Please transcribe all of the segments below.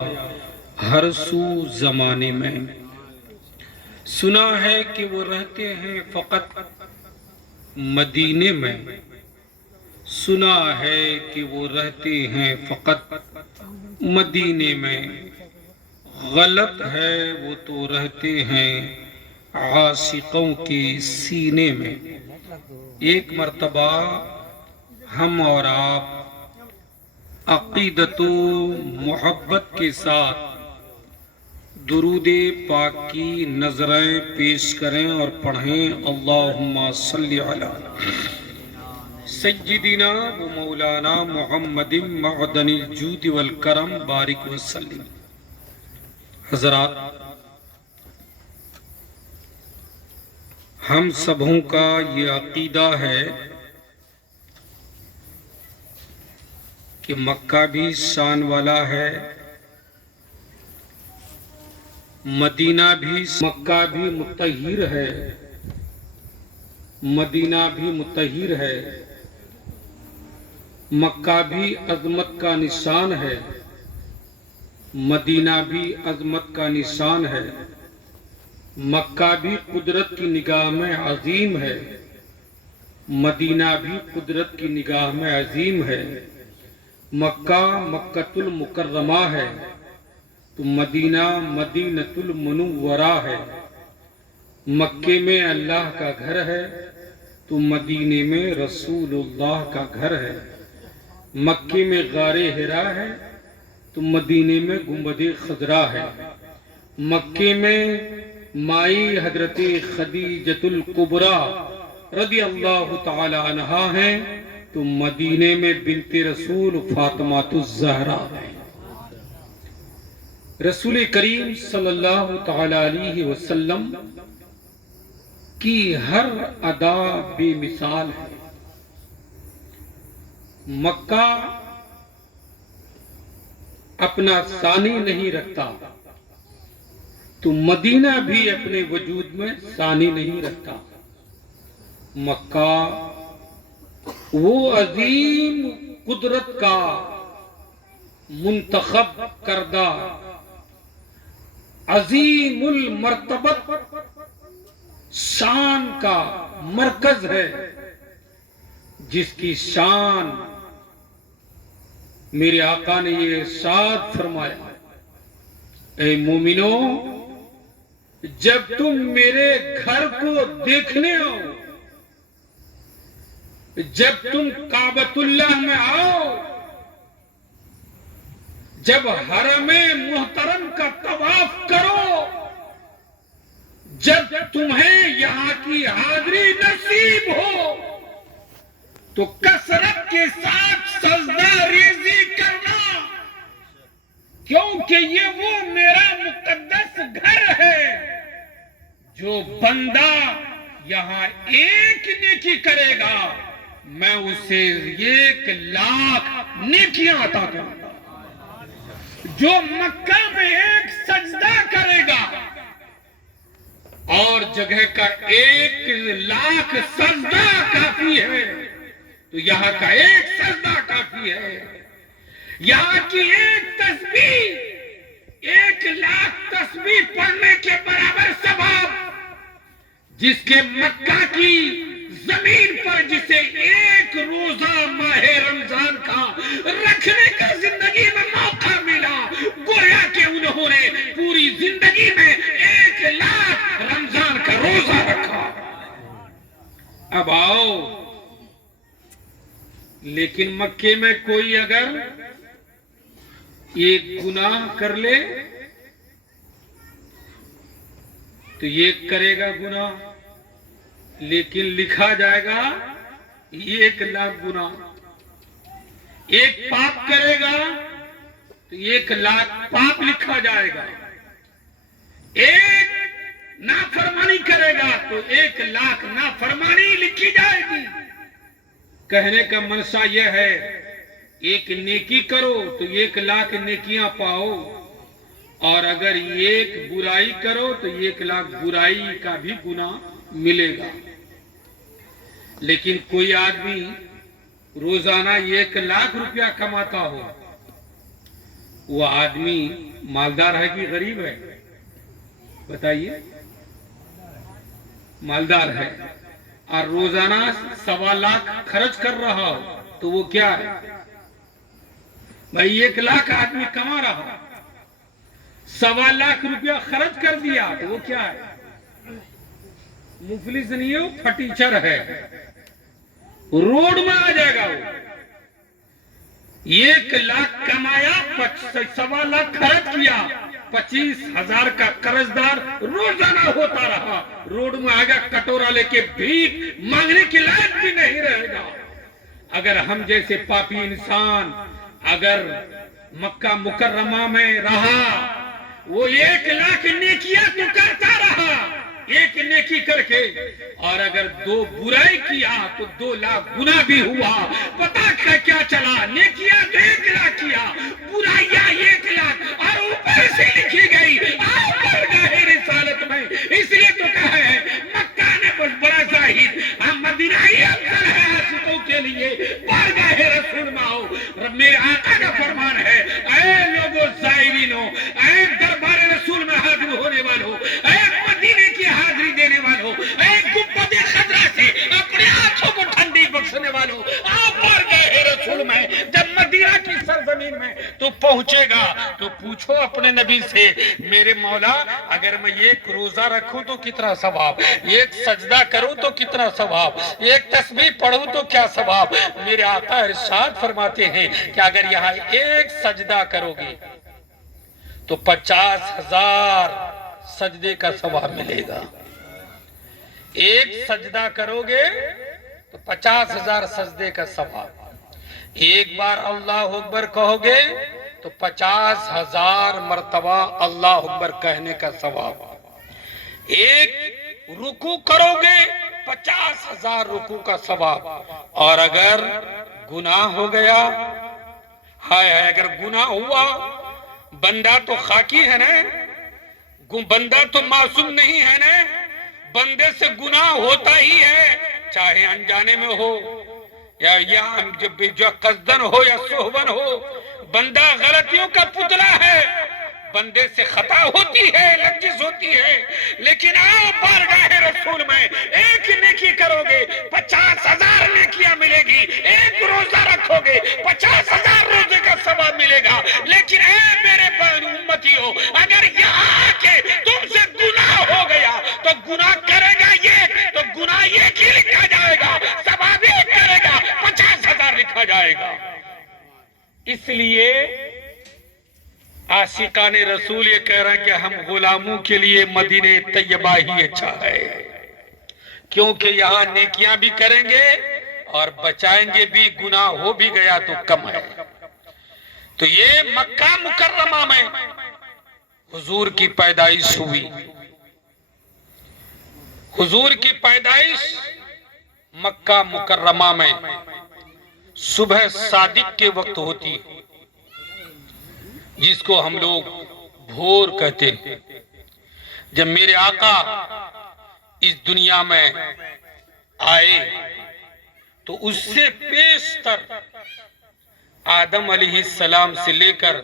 हर सू जमाने में सुना है कि वो रहते हैं फकत मदीने में। सुना है कि वो रहते हैं फकत मदीने में। गलत है वो तो रहते हैं आशिकों के सीने में। एक मर्तबा हम और आप अकीदतो मोहब्बत के साथ दुरूदे पाक की नजरें पेश करें और पढ़ें। अल्लाहुम्मा सल्ली अला सय्यिदिना व मौलाना मुहम्मदिन मअदनिल जूद वल करम बारिक वसल्लिम। हजरात, हम सबों का ये अकीदा है कि मक्का भी शान वाला है, मदीना भी, मक्का भी मुतहिर है, मदीना भी मुतहिर है। मक्का भी अजमत का निशान है, मदीना भी अजमत का निशान है। मक्का भी कुदरत की निगाह में अजीम है, मदीना भी कुदरत की निगाह में अजीम है। मक्का मक्कतुल मुकर्रमा है तो मदीना मदीनतुल मुनव्वरा है। मक्के में अल्लाह का घर है तो मदीने में रसूलुल्लाह का घर है। मक्के में गारे हिरा है तो मदीने में गुंबदे खजरा है। मक्के में माई हजरत खदीजतुल कुबरा रदी अल्लाह तआला अन्हा है तो मदीने में बिनते रसूल फातिमातुज़ ज़हरा है। रसूल करीम सल्लल्लाहु तआला अलैहि वसल्लम की हर अदा बेमिसाल है। मक्का अपना सानी नहीं रखता तो मदीना भी अपने वजूद में सानी नहीं रखता। मक्का वो अजीम कुदरत का मुंतखब करदा अजीमुल मर्तबत शान का मरकज है, जिसकी शान मेरे आका ने ये इरशाद फरमाया, ऐ मोमिनो, जब तुम मेरे घर को देखने आओ, जब तुम काबतुल्लाह में आओ, जब हरमे मुहतरम का तवाफ करो, जब तुम्हें यहाँ की हाजिरी नसीब हो तो कसरत के साथ सजदा रेजी करना, क्योंकि ये वो मेरा मुकद्दस घर है। जो बंदा यहाँ एक नेकी करेगा मैं उसे 1,00,000 नेकियां अता करूंगा। जो मक्का में एक सजदा करेगा और जगह का 1,00,000 सजदा काफी है तो यहाँ का एक सजदा काफी है। यहाँ की एक तस्बीह 1,00,000 तस्बीह पढ़ने के बराबर सवाब, जिसके मक्का की जमीन पर जिसे एक रोजा माहे रमजान का रखने का जिंदगी में मौका मिला, गोया कि उन्होंने पूरी जिंदगी में 1,00,000 रमजान का रोजा रखा। अब आओ, लेकिन मक्के में कोई अगर एक गुनाह कर ले तो ये करेगा गुनाह, लेकिन लिखा जाएगा 1,00,000 गुनाह। एक पाप करेगा तो 1,00,000 पाप लिखा जाएगा। एक नाफरमानी करेगा तो 1,00,000 नाफरमानी लिखी जाएगी। कहने का मनसा यह है, एक नेकी करो तो 1,00,000 नेकियां पाओ, और अगर एक बुराई करो तो 1,00,000 बुराई का भी गुनाह मिलेगा। लेकिन कोई आदमी रोजाना 1,00,000 रुपया कमाता हो वो आदमी मालदार है कि गरीब है? बताइए। मालदार है और रोजाना 1.25 लाख खर्च कर रहा हो तो वो क्या है भाई? 1 लाख आदमी कमा रहा, 1.25 लाख रुपया खर्च कर दिया तो वो क्या है? मुफलिस नहीं है, वो फटीचर है, रोड में आ जाएगा वो। 1 लाख कमाया, 1.25 लाख खर्च किया, 25,000 का कर्जदार रोजाना होता रहा, रोड में आएगा कटोरा लेके भीख मांगने के लायक भी नहीं रहेगा। अगर हम जैसे पापी इंसान अगर मक्का मुकर्रमा में रहा, वो 1 लाख नेकियां तो करता रहा, 1 नेकी करके, और अगर 2 बुराई किया तो 2 लाख गुना भी हुआ। पता क्या चला? नेकियां तो 1 लाख किया, बुराइयां 1 लाख, और ऊपर से लिखी गई आप रिसालत में। इसलिए तो कहा है मक्का ने कुछ बड़ा जाहिद, हम मदीना ही अफजल है आशिकों के लिए, बारगाह रसूल में आओ। मेरे आका का फरमान है, ऐ लोगों ज़ायरीनो, ऐ दरबार रसूल में हाजिर होने वालों, ऐ मदीने की हाजिरी देने वालों, ऐ गुंबद खजरा से अपने आंखों को ठंडी बख्शने वालों, आप बारगाह रसूल में जब मदीना की सरजमीन में तो पहुंचेगा तो पूछो अपने नबी से, मेरे मौला अगर मैं 1 रोजा रखूं तो कितना सवाब, 1 सजदा करूं तो कितना सवाब, 1 तस्बीह पढ़ूं तो क्या सवाब? मेरे आका इरशाद फरमाते हैं कि अगर यहाँ 1 सजदा करोगे तो 50,000 सजदे का सवाब मिलेगा। 1 सजदा करोगे तो 50,000 सजदे का सवाब। 1 बार अल्लाह अकबर कहोगे तो 50,000 मर्तबा अल्लाह अकबर कहने का सवाब। 1 रुकू करोगे 50,000 रुकू का सवाब। और अगर गुनाह हो गया, हाय हाय, अगर गुनाह हुआ, बंदा तो खाकी है ना, बंदा तो मासूम नहीं है ना, बंदे से गुनाह होता ही है, चाहे अनजाने में हो या जो कसदन हो या सोहबन हो। बंदा गलतियों का पुतला है, बंदे से खता होती है, लज्जिज होती है, लेकिन आओ बारगाह रसूल में 1 नेकी करोगे 50,000 नेकियां मिलेगी। 1 रोजा रखोगे 50,000 रोजे का सवाब मिलेगा। लेकिन ऐ मेरे उम्मतियों, अगर यहाँ के तुमसे गुनाह हो गया तो गुनाह करेगा ये तो गुनाह ये की लिखा जाएगा, सवाब ये करेगा 50,000 लिखा जाएगा। इसलिए आशिकाने रसूल ये कह रहे हैं कि हम गुलामों के लिए मदीने तैयबा ही अच्छा है, क्योंकि यहाँ नेकियां भी करेंगे और बचाएंगे भी, गुनाह हो भी गया तो कम है। तो ये मक्का मुकर्रमा में हुजूर की पैदाइश हुई। हुजूर की पैदाइश मक्का मुकर्रमा में सुबह सादिक के वक्त होती है, जिसको हम लोग भोर कहते हैं। जब मेरे आका इस दुनिया में आए तो उससे पेशतर आदम अलैहिस्सलाम से लेकर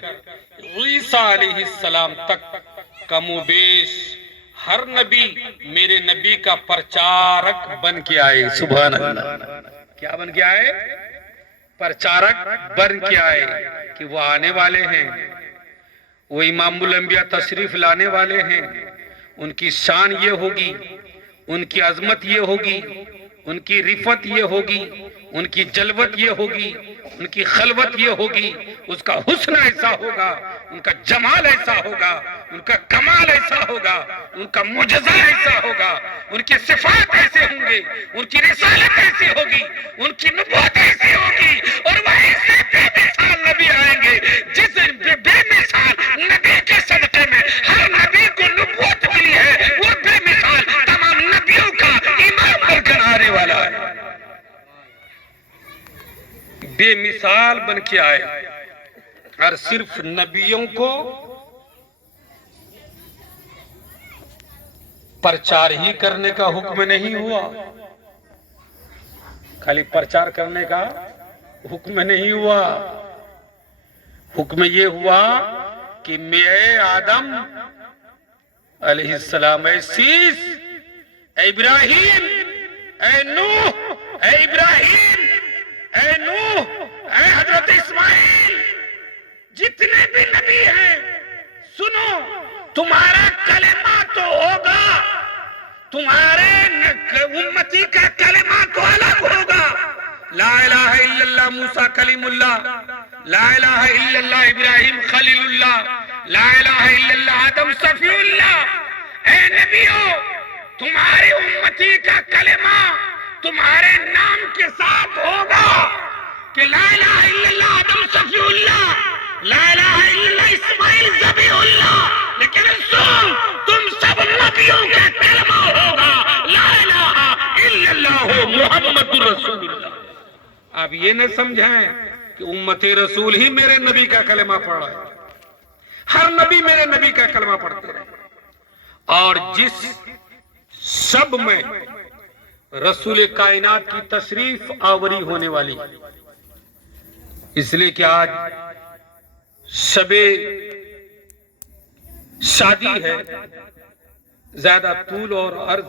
ईसा अलैहिस्सलाम तक कमोबेश हर नबी मेरे नबी का प्रचारक बन के आए। सुभान अल्लाह। क्या बन के आए? प्रचारक बन के आए कि वो आने वाले हैं, वो इमामुल अंबिया तशरीफ लाने वाले हैं, उनकी शान ये होगी, उनकी अजमत ये होगी, उनकी रिफत ये होगी, उनकी जलवत ये होगी, उनकी खलवत ये होगी, उसका हुस्न ऐसा होगा, उनका जमाल ऐसा होगा, उनका कमाल ऐसा होगा, उनका मुजज़ा ऐसा होगा, उनके सिफात ऐसे होंगे, उनकी रिसालत ऐसी होगी, उनकी नबूवत ऐसी होगी, और वह ऐसे बेमिसाल नबी आएंगे जिस बेमिसाल नबी के सदक़े में हर नबी को नबूवत मिली है, वो बेमिसाल तमाम नबियों का इमाम बनकर आने वाला है। बेमिसाल बन के आए और सिर्फ नबियों को प्रचार ही करने का हुक्म नहीं हुआ, खाली प्रचार करने का हुक्म नहीं हुआ, हुक्म ये हुआ कि मैं आदम अलैहिस्सलाम, ऐ शीश, ऐ इब्राहिम, ऐ नूह, ऐ इब्राहिम, ऐ नूह, ऐ हजरत इस्माइल, जितने भी नबी हैं, सुनो, तुम्हारा कलेमा तो होगा, तुम्हारे उम्मती का कलेमा तो अलग होगा। ला इलाहा इल्लल्लाह मूसा कलीमुल्लाह, ला इलाहा इल्लल्लाह इब्राहिम खलीलुल्लाह, ला इलाहा इल्लल्लाह आदम सफीउल्लाह। ऐ नबियों, तुम्हारी उम्मती का कलेमा तुम्हारे नाम के साथ होगा कि ला इलाहा इल्लल्लाह आदम सफीउल्लाह, ला इलाहा इल्लल्लाह इस्माइल ज़बीहुल्लाह। लेकिन सुन, तुम सब नबियों का कलमा होगा ला इलाहा इल्लल्लाह मुहम्मदुर रसूलुल्लाह। आप ये न समझाएं कि उम्मते रसूल ही मेरे नबी का कलमा पढ़ रहा है। हर नबी मेरे नबी का कलमा पढ़ते रहे। और जिस सब में रसूल कायनात की तशरीफ आवरी होने वाली, इसलिए कि आज शबे शादी है, ज्यादा तूल और अर्ज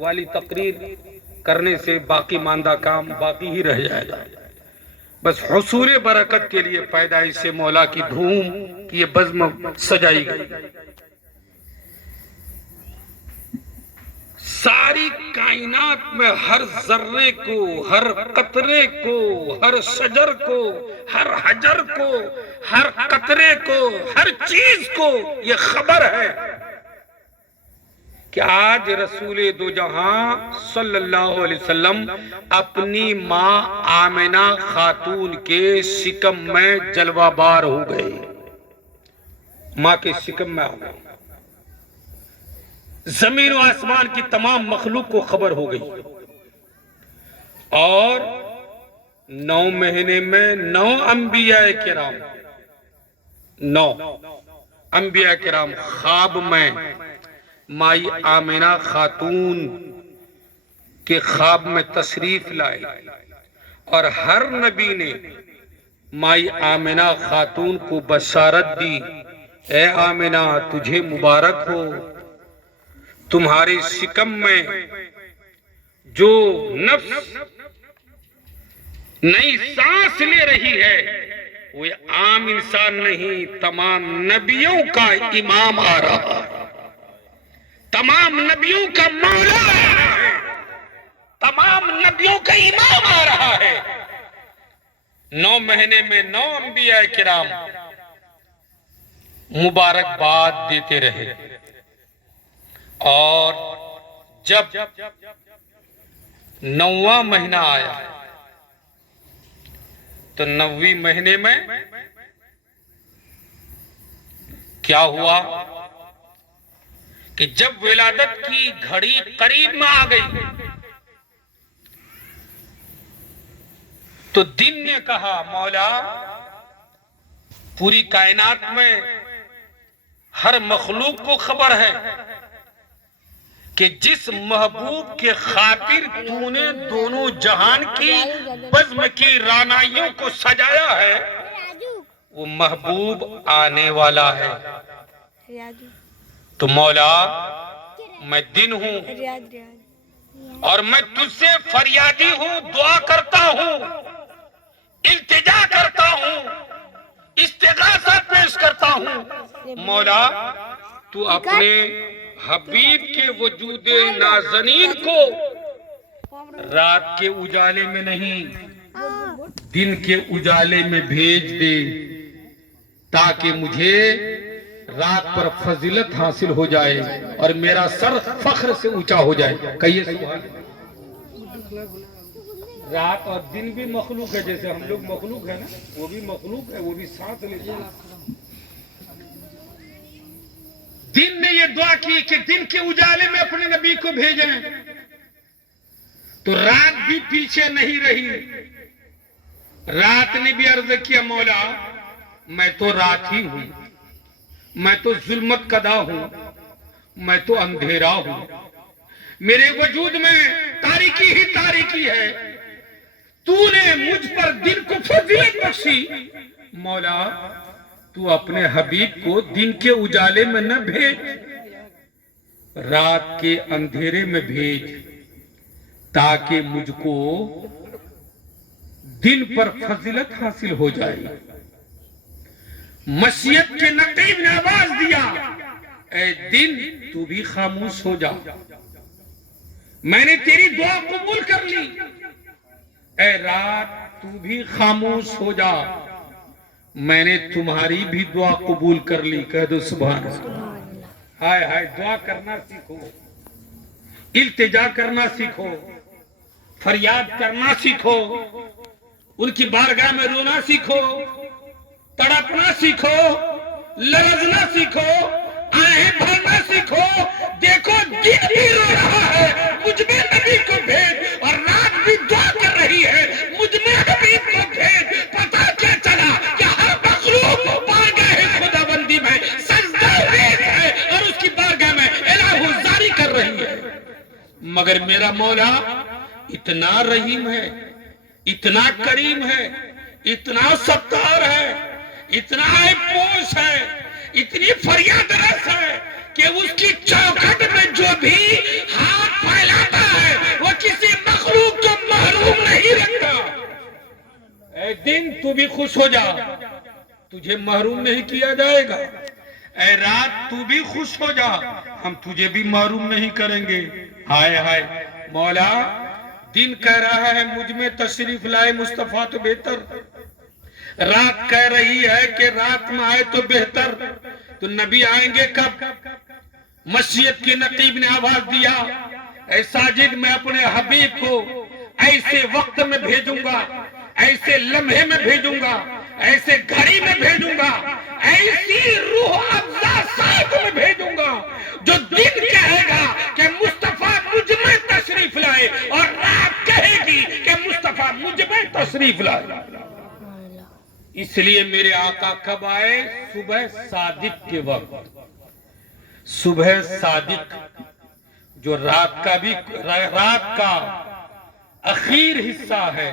वाली तकरीर करने से बाकी मांदा काम बाकी ही रह जाएगा। बस हुसूल बरकत के लिए पैदाइश से मौला की धूम की ये बज़्म सजाई गई। सारी कायनात में हर जर्रे को, हर कतरे को, हर शजर को, हर हजर को, हर कतरे को, हर चीज को ये खबर है कि आज रसूल दो जहां सल्लल्लाहु अलैहि वसल्लम अपनी माँ आमिना खातून के शिकम में जलवाबार हो गए, माँ के शिकम में आ गए। जमीन और आसमान की तमाम मखलूक को खबर हो गई। और 9 महीने में 9 अंबिया किराम, 9 अंबिया किराम ख्वाब में माई आमिना खातून के ख्वाब में तशरीफ लाए। और हर नबी ने माई आमिना खातून को बशारत दी, ए आमिना तुझे मुबारक हो, तुम्हारे शिकम में जो नफ्स नई सांस ले रही है वो आम इंसान नहीं, तमाम नबियों का इमाम आ रहा है, तमाम नबियों का मौला आ रहा है, तमाम नबियों का इमाम आ रहा है। 9 महीने में 9 अंबिया किराम मुबारकबाद देते रहे। और जब 9वां महीना आया तो 9वीं महीने में क्या हुआ कि जब विलादत की घड़ी करीब में आ गई तो दिन ने कहा, मौला पूरी कायनात में हर मखलूक को खबर है कि जिस महबूब के खातिर तूने दोनों जहान की बज़्म की रानाइयों को सजाया है वो महबूब आने वाला है। तो मौला मैं दिन हूं और मैं तुझसे फरियादी हूं, दुआ करता हूं, इल्तिजा करता हूं, इस्तिगासा पेश करता हूं। मौला तू अपने हबीब के वजूदे नाज़नीन को रात के उजाले में नहीं दिन के उजाले में भेज दे, ताकि मुझे रात पर फजीलत हासिल हो जाए और मेरा सर फख्र से ऊंचा हो जाए। कहिए सुभान। रात और दिन भी मखलूक है, जैसे हम लोग मखलूक है ना, वो भी मखलूक है, वो भी सांस लेते हैं। दिन ने ये दुआ की कि दिन के उजाले में अपने नबी को भेजें, तो रात भी पीछे नहीं रही। रात ने भी अर्ज किया, मौला मैं तो रात ही हूं, मैं तो जुल्मत कदा हूं, मैं तो अंधेरा हूं, मेरे वजूद में तारीकी ही तारीकी है। तूने मुझ पर दिन को फजीलत बख्शी, मौला तू अपने हबीब को दिन के उजाले में न भेज, रात के अंधेरे में भेज, ताकि मुझको दिन पर फजीलत हासिल हो जाए। मसीहत के नकीब ने आवाज दिया, ए दिन तू भी खामोश हो जा, मैंने तेरी दुआ कबूल कर ली। ए रात तू भी खामोश हो जा, मैंने तुम्हारी भी दुआ कबूल कर ली। कह दो सुभान अल्लाह। हाय हाय, दुआ करना सीखो, इल्तिजा करना सीखो, फरियाद करना सीखो, उनकी बारगाह में रोना सीखो, तड़पना सीखो, लरजना सीखो, आहें भरना सीखो। देखो दिन भी रो रहा है, मुझ में नबी को भेज, और रात भी दुआ कर रही है, मुझ में हबीब को भेज। पता क्या चला कि हर मखलूक बारगाह खुदाबंदी में सजदा रेज़ है और उसकी बारगाह में इलाही जारी कर रही है। मगर मेरा मौला इतना रहीम है, इतना करीम है, इतना सत्तार है, इतना पोश है, इतनी फरियाद रस है कि उसकी चौखट में जो भी हाथ फैलाता है वो किसी मखलूक को महरूम नहीं रखता। ऐ दिन तू भी खुश हो जा, तुझे महरूम नहीं किया जाएगा। ऐ रात तू भी खुश हो जा, हम तुझे भी महरूम नहीं करेंगे। हाय हाय मौला, दिन कह रहा है मुझ में तशरीफ लाए मुस्तफा तो बेहतर, रात कह रही है कि रात में आए तो बेहतर। तो नबी आएंगे कब? मसीहत के नकीब ने आवाज दिया, ऐ साजिद मैं अपने हबीब को ऐसे वक्त में भेजूंगा, ऐसे लम्हे में भेजूंगा, ऐसे घड़ी में भेजूंगा, ऐसी रूह अफ़ज़ा साथ में भेजूंगा जो दिन कहेगा कि मुस्तफा मुझ में तशरीफ लाए, और रात कहेगी कि मुस्तफा मुझ में तशरीफ लाए। इसलिए मेरे आका कब आए? सुबह सादिक के वक्त। सुबह सादिक जो रात का आखिर हिस्सा है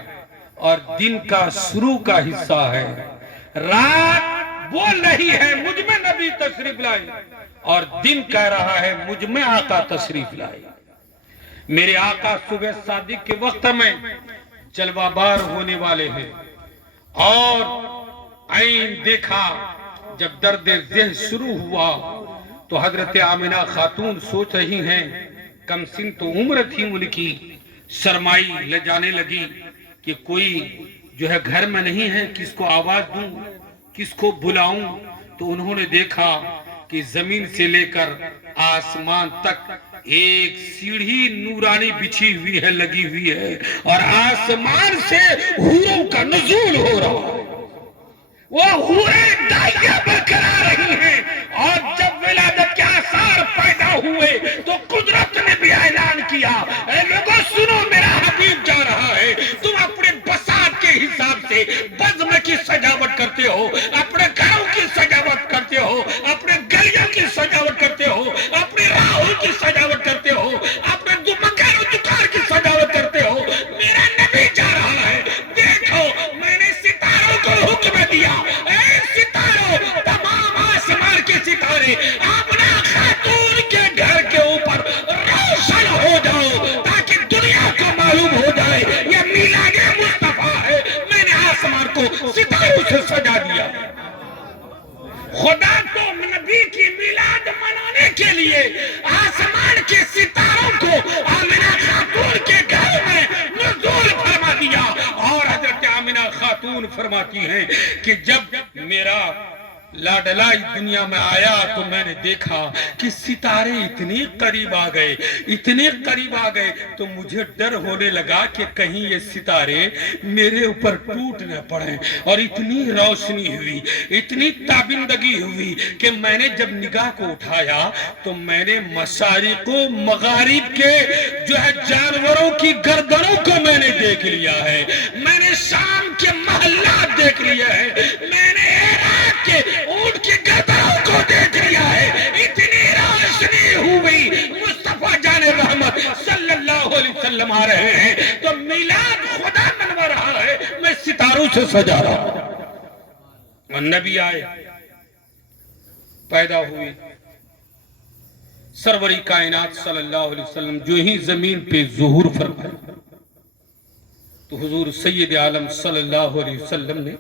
और दिन का शुरू का हिस्सा है। रात बोल रही है मुझ में नबी तशरीफ लाए, और दिन कह रहा है मुझ में आका तशरीफ लाए। मेरे आका सुबह सादिक के वक्त में जलवाबार होने वाले हैं। और आइन देखा, जब दर्द ज़ेह शुरू हुआ तो हजरत आमिना खातून सोच रही हैं, कम सिन तो उम्र थी उनकी, शर्माई ले जाने लगी कि कोई जो है घर में नहीं है, किसको आवाज दूं, किसको बुलाऊं। तो उन्होंने देखा कि जमीन से लेकर आसमान तक एक सीढ़ी नूरानी बिछी हुई है, लगी हुई है, और आसमान से हूरों का नुज़ूल हो रहा है। वो हूरें दाइया बरकरार रही हैं, और जब विलादत के आसार पैदा हुए तो कुदरत ने भी ऐलान किया, ऐ लोगों सुनो, मेरा हबीब जा रहा है। तुम अपने बसात के हिसाब से बज़्म की सजावट करते हो, अपने घरों की सजावट करते हो, अपने गलियों की सजावट करते हो, अपने राहों की सजावट करते हो, अपने मकानों दुकान की सजावट करते हो। मेरा नबी जा रहा है, देखो मैंने सितारों को हुक्म दिया, ऐ सितारों, तमाम आसमान के सितारे आमिना खातून के घर के ऊपर रोशन हो जाओ, ताकि दुनिया को मालूम हो जाए ये मिलादे मुस्तफा है। मैंने आसमान को सितारों से सजा दिया। खुदा तो नबी की मिलाद मनाने के लिए आसमान के सितारों को आमिना खातून के घर में नुज़ूल फरमा दिया। और हजरत आमिना खातून फरमाती हैं कि जब मेरा लाडला इस दुनिया में आया तो मैंने देखा कि सितारे इतने करीब आ गए, इतने करीब आ गए, तो मुझे डर होने लगा कि कहीं ये सितारे मेरे ऊपर टूट न पड़े। और इतनी रोशनी हुई, इतनी ताबिंदगी हुई कि मैंने जब निगाह को उठाया तो मैंने मशारिक को मगारिब के जो है जानवरों की गर्दनों को मैंने देख लिया है, मैंने शाम के महल्ला देख लिया है, मैंने इराक के ऊंट की गर्दनों को देख लिया है। इतनी रोशनी हुई, मुस्तफा जाने रहमत सल्लल्लाहु अलैहि वसल्लम आ रहे हैं, तो मिलाद खुदा मनवा रहा है, मैं सितारों से सजा रहा हूं। और नबी आए, पैदा हुए। सरवरी कायनात सल्लल्लाहु अलैहि वसल्लम जो ही जमीन पे ज़ुहूर फरमाए तो हुजूर सैयद आलम सल्लल्लाहु अलैहि वसल्लम ने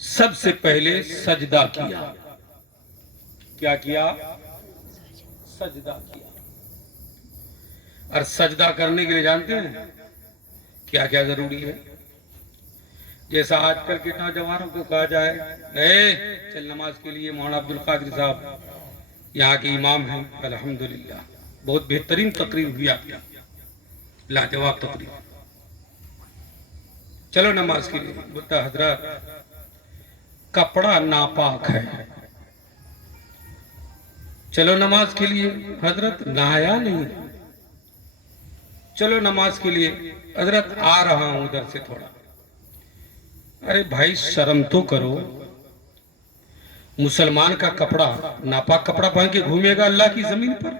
सबसे पहले सजदा किया। क्या किया? सजदा किया। और सजदा करने के लिए जानते हैं क्या क्या जरूरी है? जैसा आजकल के नौजवानों को कहा जाए, चल नमाज के लिए, मौलाना अब्दुल कादिर साहब यहाँ के इमाम हैं, अल्हम्दुलिल्लाह बहुत बेहतरीन तकरीर हुई आपकी, लाजवाब तकरीर। चलो नमाज के लिए। बोलता हजरत कपड़ा नापाक है। चलो नमाज के लिए। हजरत नहाया नहीं। चलो नमाज के लिए। हजरत आ रहा हूं उधर से थोड़ा। अरे भाई शर्म तो करो, मुसलमान का कपड़ा नापाक कपड़ा पहन के घूमेगा अल्लाह की जमीन पर?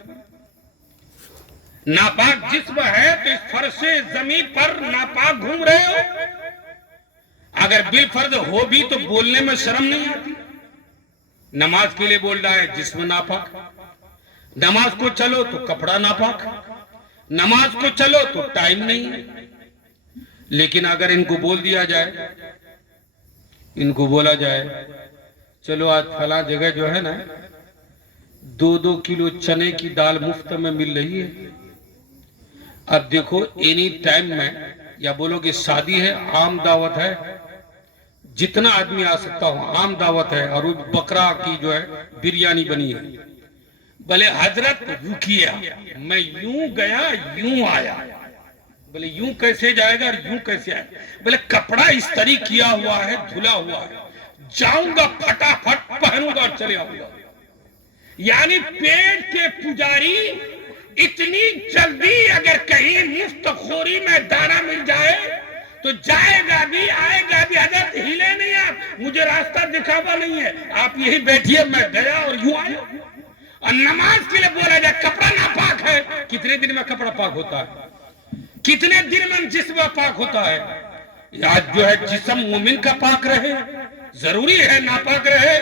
नापाक जिस्म है तो इस फर्शे जमीन पर नापाक घूम रहे हो। अगर बिल फर्ज हो भी तो बोलने में शर्म नहीं आती? नमाज के लिए बोल रहा है जिस्म नापाक, नमाज को चलो तो कपड़ा नापाक, नमाज को चलो तो टाइम नहीं। लेकिन अगर इनको बोल दिया जाए, इनको बोला जाए चलो आज फला जगह जो है ना 2-2 किलो चने की दाल मुफ्त में मिल रही है। अब देखो एनी टाइम में, या बोलो कि शादी है, आम दावत है, जितना आदमी आ सकता हो, आम दावत है, और बकरा की जो है बिरयानी बनी है। बोले हजरत रुकिए, मैं यूं गया यूं आया। बोले यूं कैसे जाएगा और यूं कैसे आएगा? बोले कपड़ा इस्त्री किया हुआ है, धुला हुआ है, जाऊंगा फटाफट पहनूंगा और चले आऊंगा। यानी पेट के पुजारी इतनी जल्दी अगर कहीं मुफ्तखोरी में दाना मिल जाए तो जाएगा भी आएगा भी। हजरत हिले नहीं, आप मुझे रास्ता दिखावा नहीं है, आप यही बैठिए, मैं गया और यूं आया। और नमाज के लिए बोला जाए कपड़ा नापाक है, कितने दिन में कपड़ा पाक होता है? कितने दिन में जिस्म पाक होता है? आज जो है जिस्म मोमिन का पाक रहे, जरूरी है नापाक रहे।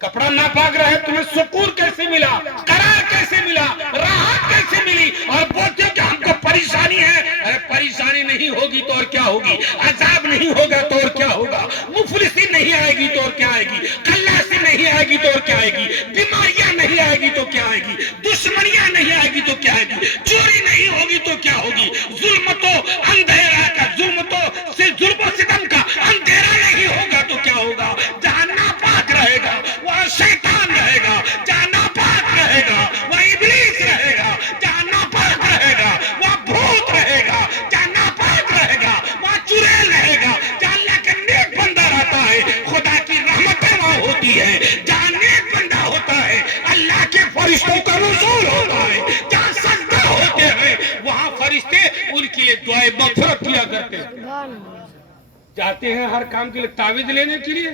कपड़ा नापाक रहे, तुम्हें सुकून कैसे मिला, करार कैसे मिला, राहत कैसे मिली? और बोलते हो कि हमको परेशानी है। अरे परेशानी नहीं होगी तो और क्या होगी? अजाब नहीं होगा तो और क्या होगा? मुफलिसी नहीं आएगी तो और क्या आएगी? खल्लासी नहीं आएगी तो और क्या आएगी? बीमारियां नहीं आएगी तो क्या आएगी? दुश्मनियां नहीं आएगी तो क्या आएगी? चोरी नहीं होगी तो क्या होगी? जुल्म तो अंधेरा का, जुल्म तो जुल्म सितम का अंधेरा नहीं होगा तो क्या होगा? जहां नापाक रहेगा वहां शैतान रहेगा, जहां नापाक रहेगा वहां इब्लीस रहेगा, जहां नापाक रहेगा वहां भूत रहेगा, जहां नापाक रहेगा वहां चुड़ैल रहेगा। जहां अल्लाह का नेक बंदा रहता है खुदा की रहमतें वहां होती है। जहां नेक बंदा होता है अल्लाह के फरिश्तों का नुज़ूल होता है। जहां सजदा होते हैं वहां फरिश्ते उनके लिए दुआए मग़फ़िरत किया करते हैं। जाते हैं हर काम के लिए तावीज लेने के लिए,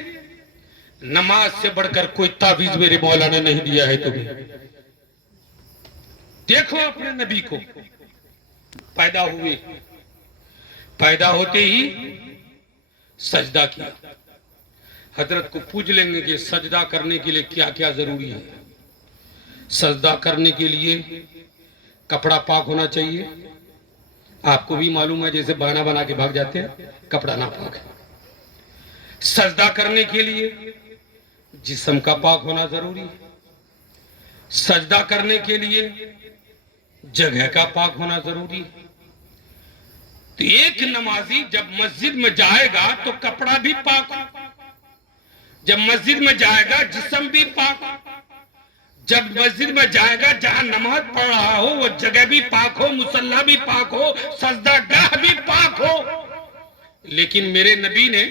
नमाज से बढ़कर कोई तावीज मेरे मौला ने नहीं दिया है तुम्हें। देखो अपने नबी को, पैदा हुए, पैदा होते ही सजदा किया। हजरत को पूछ लेंगे कि सजदा करने के लिए क्या क्या जरूरी है। सजदा करने के लिए कपड़ा पाक होना चाहिए। आपको भी मालूम है, जैसे बहाना बना के भाग जाते हैं, कपड़ा नापाक है। सजदा करने के लिए जिस्म का पाक होना जरूरी है। सजदा करने के लिए जगह का पाक होना जरूरी है। तो एक नमाजी जब मस्जिद में जाएगा तो कपड़ा भी पाक हो, जब मस्जिद में जाएगा जिस्म भी पाक हो, जब मस्जिद में जाएगा जहां नमाज पढ़ रहा हो वो जगह भी पाक हो, मुसल्ला भी पाक हो, सजदागाह भी पाक हो। लेकिन मेरे नबी ने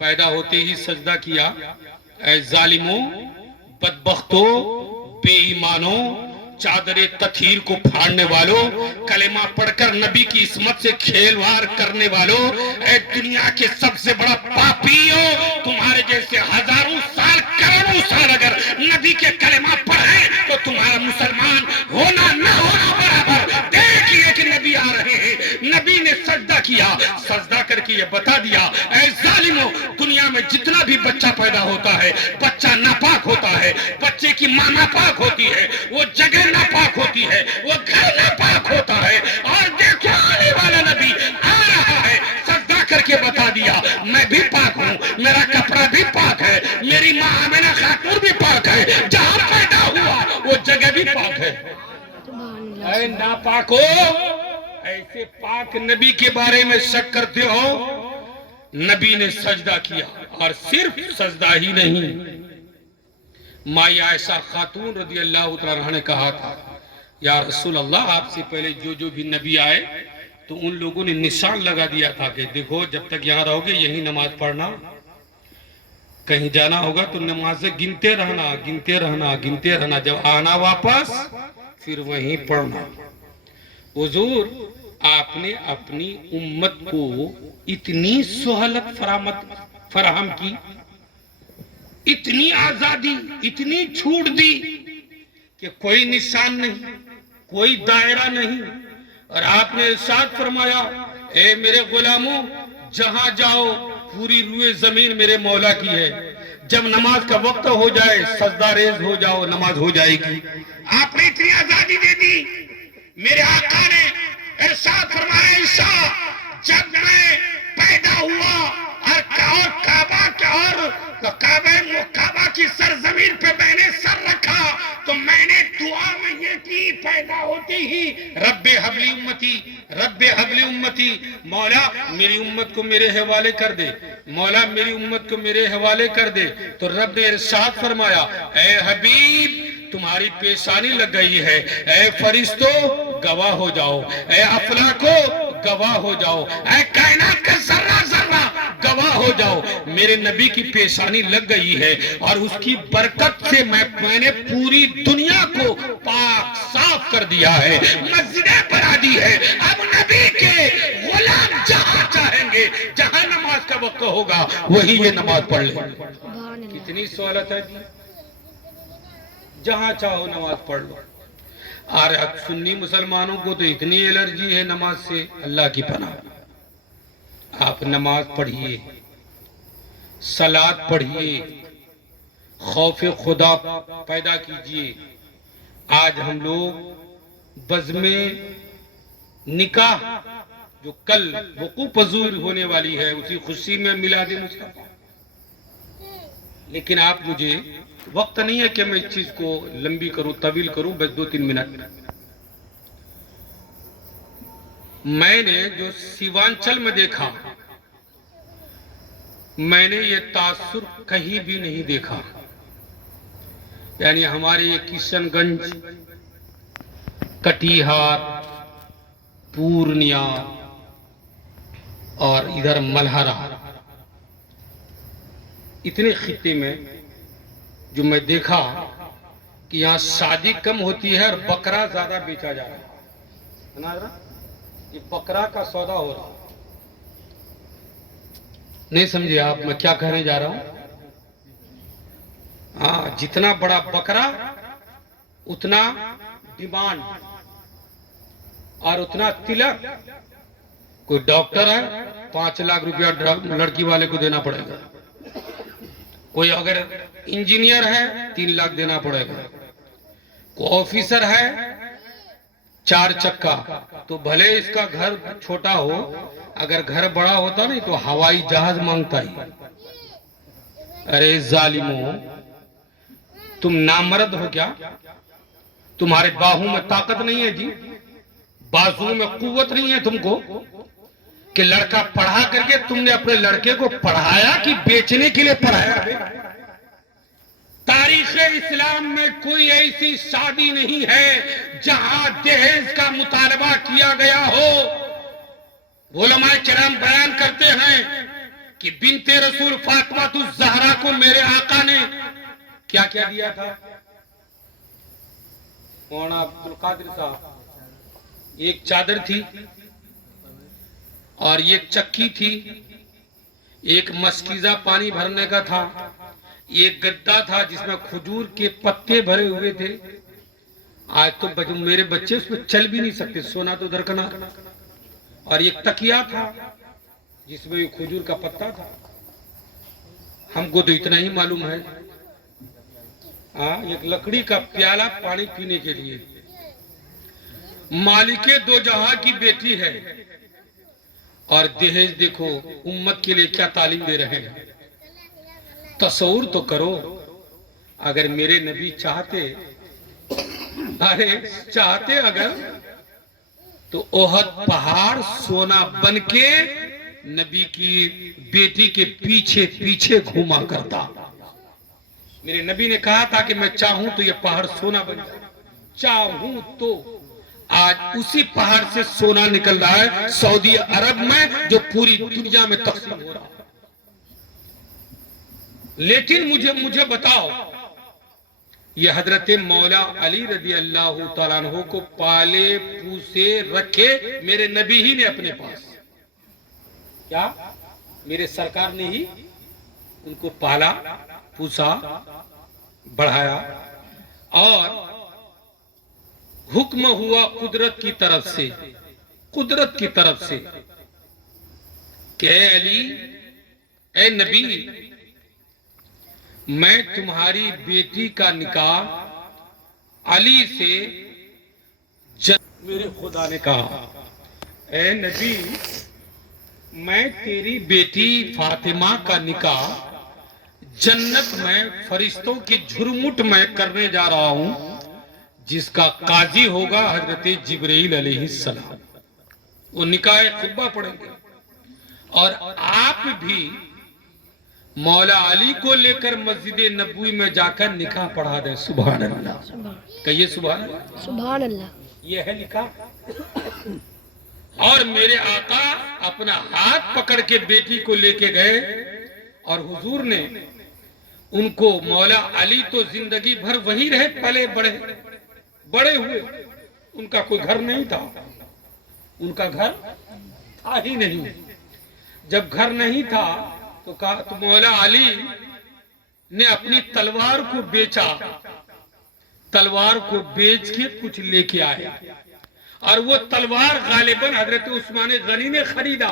पैदा होते ही सजदा किया। ऐ जालिमों, बदबख्तों, बेईमानों, चादरे तथीर को फाड़ने वालों, कलेमा पढ़कर नबी की इस्मत से खेलवाड़ करने वालों, ऐ दुनिया के सबसे बड़ा पापियों, तुम्हारे जैसे हजारों साल करोड़ों साल अगर नबी के कलेमा पढ़े तो तुम्हारा मुसलमान होना न होना बराबर। देखिए कि नबी आ रहे हैं, नबी ने सजदा किया, सजदा करके ये बता दिया, ऐ जालिमों, दुनिया में में जितना भी बच्चा पैदा होता है, बच्चा नापाक होता है, बच्चे की मां नापाक होती है, वो जगह नापाक होती है, वो घर नापाक होता है। और देखो आने वाला नबी आ रहा है, सजदा करके बता दिया मैं भी पाक हूँ, मेरा कपड़ा भी पाक है, मेरी मां आमिना खातून भी पाक है, जहां पैदा हुआ वो जगह भी पाक है। ऐ नापाको, ऐसे पाक नबी के बारे में शक करते हो? नबी ने सजदा किया, और सिर्फ सजदा ही नहीं, माई आयशा खातून रज़ी अल्लाह तआला अन्हा ने कहा था, या रसूल अल्लाह, आपसे पहले जो भी नबी आए तो उन लोगों ने निशान लगा दिया था कि देखो जब तक यहाँ रहोगे यही नमाज पढ़ना, कहीं जाना होगा तो नमाज़ें गिनते रहना, गिनते रहना, गिनते रहना, जब आना वापस फिर वहीं पढ़ना। हुजूर, आपने अपनी उम्मत को इतनी सोहलत फराहम की, इतनी आजादी, इतनी छूट दी कि कोई निशान नहीं, कोई दायरा नहीं। और आपने इरशाद फरमाया, ए मेरे गुलामों, जहां जाओ पूरी रूए जमीन मेरे मौला की है, जब नमाज का वक्त हो जाए सजदा रेज हो जाओ, नमाज हो जाएगी। आपने इतनी आजादी दे दी। मेरे आका ने इरशाद फरमाया, ईसा जब मैं पैदा हुआ और काबा की सरजमीन पे मैंने सर रखा तो मैंने दुआ में ये की, पैदा होती ही रब्बे हबली उम्मती, रब्बे हबली उम्मती, मौला मेरी उम्मत को मेरे हवाले कर दे, मौला मेरी उम्मत को मेरे हवाले कर दे। तो रब ने इरशाद फरमाया, ए हबीब तुम्हारी पेशानी लग गई है, ए फरिश्तों गवाह हो जाओ, ए अफलाको गवाह हो जाओ, ए कायनात का जर्रा जर्रा गवाह हो जाओ, मेरे नबी की पेशानी लग गई है। और उसकी बरकत से मैंने पूरी दुनिया को पाक साफ कर दिया है, मस्जिदें बना दी है। अब नबी के गुलाम जहां चाहेंगे, जहां नमाज का वक्त होगा वही ये नमाज पढ़ ले। कितनी सहूलत है, जहां चाहो नमाज पढ़ लो। और अब सुन्नी मुसलमानों को तो इतनी एलर्जी है नमाज से, अल्लाह की पनाह। आप नमाज पढ़िए, सलात पढ़िए, खौफ खुदा पैदा कीजिए। आज हम लोग बज़्मे निकाह जो कल वकूफ़ पज़ूर होने वाली है, उसी खुशी में मिलाद मुस्तफ़ा, लेकिन आप मुझे वक्त नहीं है कि मैं इस चीज को लंबी करूं, तवील करूं, बस 2-3 मिनट। मैंने जो सीवांचल में देखा, मैंने ये तासुर कहीं भी नहीं देखा। यानी हमारे ये किशनगंज, कटिहार, पूर्णिया और इधर मल्हारा, इतने खित्ते में जो मैं देखा कि यहाँ शादी कम होती है और बकरा ज्यादा बेचा जा रहा है। ये बकरा का सौदा हो रहा है। नहीं समझे आप मैं क्या कहने जा रहा हूं? हाँ, जितना बड़ा बकरा उतना डिमांड और उतना तिलक। कोई डॉक्टर है, 5 लाख रुपया लड़की वाले को देना पड़ेगा। कोई अगर इंजीनियर है 3 लाख देना पड़ेगा। कोई ऑफिसर है 4 चक्का, तो भले इसका घर छोटा हो, अगर घर बड़ा होता नहीं तो हवाई जहाज मांगता ही। अरे जालिमों, तुम नामर्द हो क्या? तुम्हारे बाहों में ताकत नहीं है जी, बाजुओं में कुव्वत नहीं है तुमको कि लड़का पढ़ा करके तुमने अपने लड़के को पढ़ाया कि बेचने के लिए पढ़ाया? तारीख इस्लाम में कोई ऐसी शादी नहीं है जहां दहेज का मुतालबा किया गया हो। उलमाए किराम बयान करते हैं कि बिन्ते रसूल फातिमा ज़हरा को मेरे आका ने क्या क्या दिया था? मौलाना अब्दुल कादिर साहब, एक चादर थी और एक चक्की थी, एक मस्कीजा पानी भरने का था, एक गद्दा था जिसमें खजूर के पत्ते भरे हुए थे। आज तो मेरे बच्चे उसमें चल भी नहीं सकते, सोना तो दरकनार। और एक तकिया था जिसमें खजूर का पत्ता था। हमको तो इतना ही मालूम है। एक लकड़ी का प्याला पानी पीने के लिए। मालिके दो जहां की बेटी है और दहेज देखो उम्मत के लिए क्या तालीम दे रहे हैं। तसव्वुर तो करो, अगर मेरे नबी चाहते, अरे चाहते अगर, तो ओहद पहाड़ सोना बनके नबी की बेटी के पीछे पीछे घूमा करता। मेरे नबी ने कहा था कि मैं चाहूं तो ये पहाड़ सोना बन जाए, चाहूं तो। आज उसी पहाड़ से सोना निकल रहा है सऊदी अरब में, जो पूरी दुनिया में तकसीम हो रहा है। लेकिन मुझे बताओ, ये हजरत मौला अली रदी अल्लाह तआला अन्हु को पाले पूसे रखे मेरे नबी ही ने अपने पास। क्या मेरे सरकार ने ही उनको पाला पूसा बढ़ाया, और हुक्म हुआ कुदरत की तरफ से, कुदरत की तरफ से कि ए अली, ए नबी, मैं तुम्हारी बेटी का निकाह अली से मेरे खुदा ने कहा, ए नबी, मैं तेरी बेटी फातिमा का निकाह जन्नत में फरिश्तों की झुरमुट में करने जा रहा हूं, जिसका काजी होगा हजरत जिब्रील अलैहिस्सलाम। वो निकाह खुतबा पढ़ेंगे और आप भी मौला अली को लेकर मस्जिद नबवी में जाकर निकाह पढ़ा दें। सुभान अल्लाह, कहिए सुभान अल्लाह। सुभान अल्लाह। ये है निकाह। और मेरे आका अपना हाथ पकड़ के बेटी को लेके गए और हुजूर ने उनको, मौला अली तो जिंदगी भर वहीं रहे, पले बड़े हुए, उनका कोई घर नहीं था, उनका घर था ही नहीं। जब घर नहीं था तो कहा, तो मौला अली ने अपनी तलवार को बेचा, तलवार को बेच के कुछ लेके आए, और वो तलवार गालिबन हजरत उस्मान गनी ने खरीदा,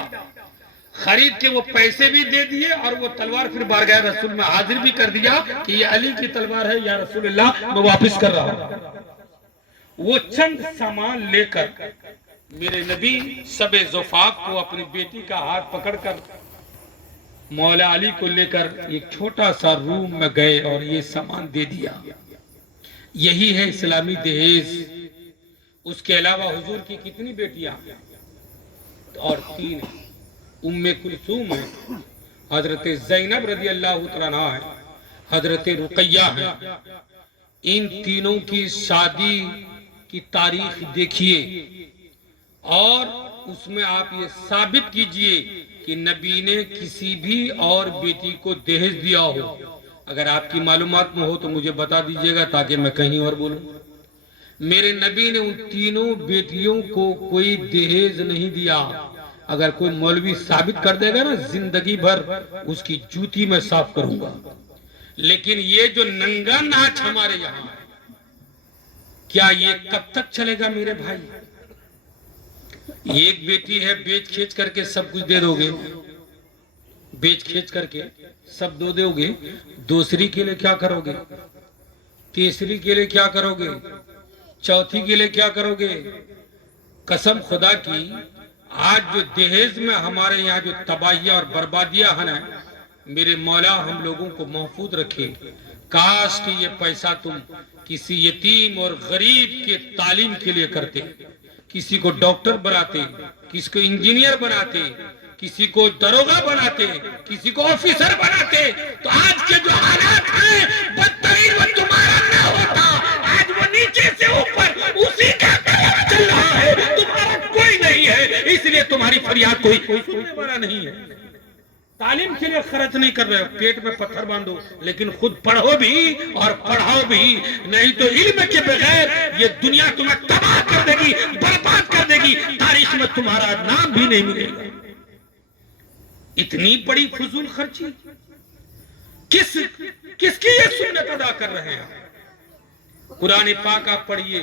खरीद के वो पैसे भी दे दिए, और वो तलवार फिर बारगाह रसूल में हाजिर भी कर दिया कि ये अली की तलवार है या रसूलुल्लाह, मैं वापस कर रहा हूं। वो चंद सामान लेकर मेरे नबी सबे ज़ुफ़ाफ़ को अपनी बेटी का हाथ पकड़कर मौला अली को लेकर एक छोटा सा रूम में गए और ये सामान दे दिया। यही है इस्लामी दहेज। उसके अलावा हुजूर की कितनी बेटियां? और 3 है। उम्मे कुलसूम है, हजरत ज़ैनब रज़ी अल्लाह तआला अन्हा है, हजरत रुक़ैया है। इन तीनों की शादी की तारीख देखिए और उसमें आप ये साबित कीजिए कि नबी ने किसी भी और बेटी को दहेज दिया हो। अगर आपकी मालूमात में हो तो मुझे बता दीजिएगा, ताकि मैं कहीं और बोलूं। मेरे नबी ने उन तीनों बेटियों को कोई दहेज नहीं दिया। अगर कोई मौलवी साबित कर देगा ना, जिंदगी भर उसकी जूती में साफ करूंगा। लेकिन ये जो नंगा नाच हमारे यहाँ, क्या ये कब तक चलेगा मेरे भाई? एक बेटी है, बेच खींच करके सब कुछ दे दोगे, बेच खींच करके सब दो दोगे। दूसरी के लिए क्या करोगे? तीसरी के लिए क्या करोगे? चौथी के लिए क्या करोगे? कसम खुदा की, आज जो दहेज में हमारे यहाँ जो तबाहियां और बर्बादियां हैं ना, मेरे मौला हम लोगों को महफूज रखे। काश कि ये पैसा तुम किसी यतीम और गरीब के तालीम के लिए करते, किसी को डॉक्टर बनाते, किसी को इंजीनियर बनाते, किसी को दरोगा बनाते, किसी को ऑफिसर बनाते, तो आज के जो हालात हैं बदतरीन वो तुम्हारा ना होता। आज वो नीचे से ऊपर उसी का चल रहा है, तुम्हारा कोई नहीं है। इसलिए तुम्हारी फरियाद कोई सुनने वाला नहीं है। तालीम के लिए खर्च नहीं कर रहे हो, पेट में पत्थर बांधो, लेकिन खुद पढ़ो भी और पढ़ाओ भी, नहीं तो इल्म के बगैर ये दुनिया तुम्हें तबाह कर देगी, बर्बाद कर देगी, तारीख में तुम्हारा नाम भी नहीं मिलेगा। इतनी बड़ी फजूल खर्ची किसकी ये सुन्नत अदा कर रहे हैं? कुरान पाक आप पढ़िए,